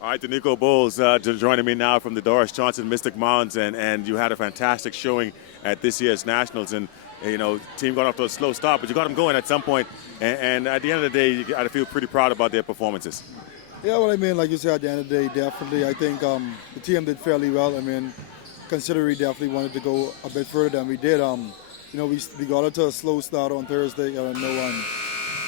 All right, the Denykco Bulls joining me now from the Dorris Johnson Mystic Mounds, and you had a fantastic showing at this year's Nationals, and team got off to a slow start, but you got them going at some point, and at the end of the day, you got to feel pretty proud about their performances. Yeah, well, I mean, like you said, at the end of the day, definitely, I think the team did fairly well. I mean, considering we definitely wanted to go a bit further than we did. We got into a slow start on Thursday. I know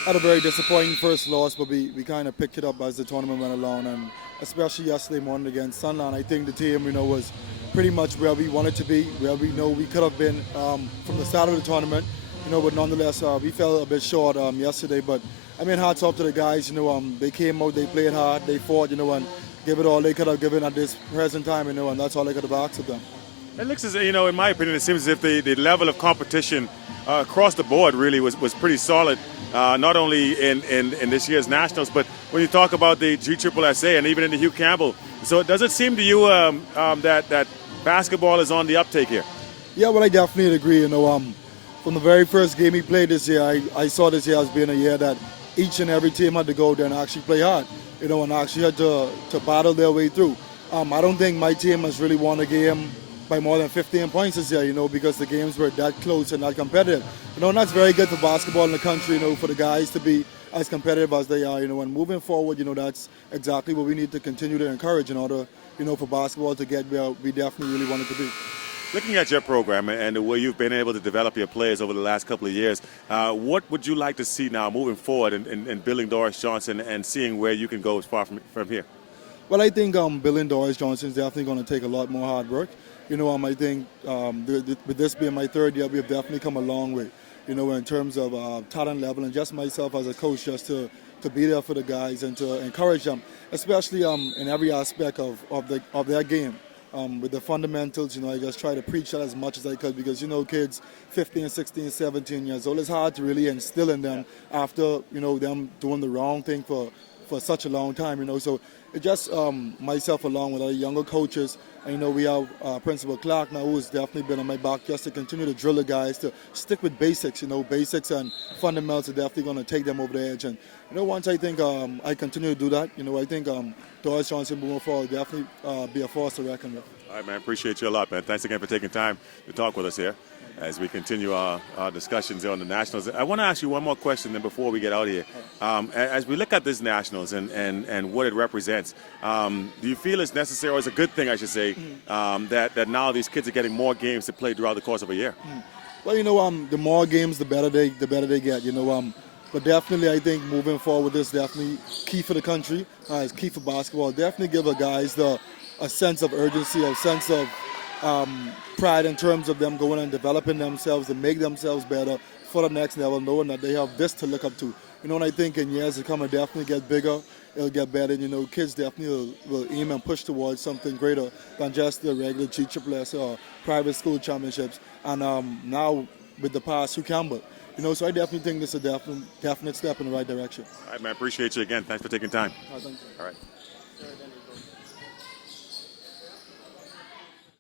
had a very disappointing first loss, but we kind of picked it up as the tournament went along, and especially yesterday morning against Sunland, I think the team, was pretty much where we wanted to be, where we know we could have been from the start of the tournament, but nonetheless, we fell a bit short yesterday, but I mean, hats off to the guys, they came out, they played hard, they fought, and give it all they could have given at this present time, and that's all they could have asked of them. It looks as, in my opinion, it seems as if the level of competition across the board really was pretty solid, not only in this year's Nationals, but when you talk about the GSSSA and even in the Hugh Campbell. So does it seem to you that basketball is on the uptake here? Yeah, well, I definitely agree. From the very first game he played this year, I saw this year as being a year that each and every team had to go there and actually play hard, and actually had to battle their way through. I don't think my team has really won a game by more than 15 points this year, because the games were that close and that competitive. And that's very good for basketball in the country, for the guys to be as competitive as they are, and moving forward, that's exactly what we need to continue to encourage in order, for basketball to get where we definitely really want it to be. Looking at your program and the way you've been able to develop your players over the last couple of years, what would you like to see now moving forward in building Dorris Johnson and seeing where you can go as far from here? Well, I think building Dorris Johnson is definitely going to take a lot more hard work. I think with this being my third year, we have definitely come a long way, in terms of talent level, and just myself as a coach, just to be there for the guys and to encourage them, especially in every aspect of their game. With the fundamentals, I just try to preach that as much as I could because, kids 15, 16, 17 years old, it's hard to really instill in them after, them doing the wrong thing for such a long time, So it just myself along with our younger coaches, and we have Principal Clark now, who's definitely been on my back just to continue to drill the guys to stick with basics. Basics and fundamentals are definitely going to take them over the edge. And once I think I continue to do that, I think Dorris Johnson moving forward will definitely be a force to reckon with. All right, man. Appreciate you a lot, man. Thanks again for taking time to talk with us here as we continue our discussions here on the Nationals. I want to ask you one more question then before we get out of here. As we look at this Nationals and what it represents, do you feel it's necessary, or it's a good thing, I should say, that now these kids are getting more games to play throughout the course of a year? Well, the more games, the better they get. But definitely, I think moving forward, this is definitely key for the country. It's key for basketball. Definitely give the guys a sense of urgency, a sense of pride in terms of them going and developing themselves and make themselves better for the next level, knowing that they have this to look up to. And I think in years to come, it'll definitely get bigger, it'll get better. Kids definitely will aim and push towards something greater than just the regular GSSSA or private school championships. And now with the past who Campbell, so I definitely think this is a definite step in the right direction. All right, man. Appreciate you again. Thanks for taking time. Thank you. All right.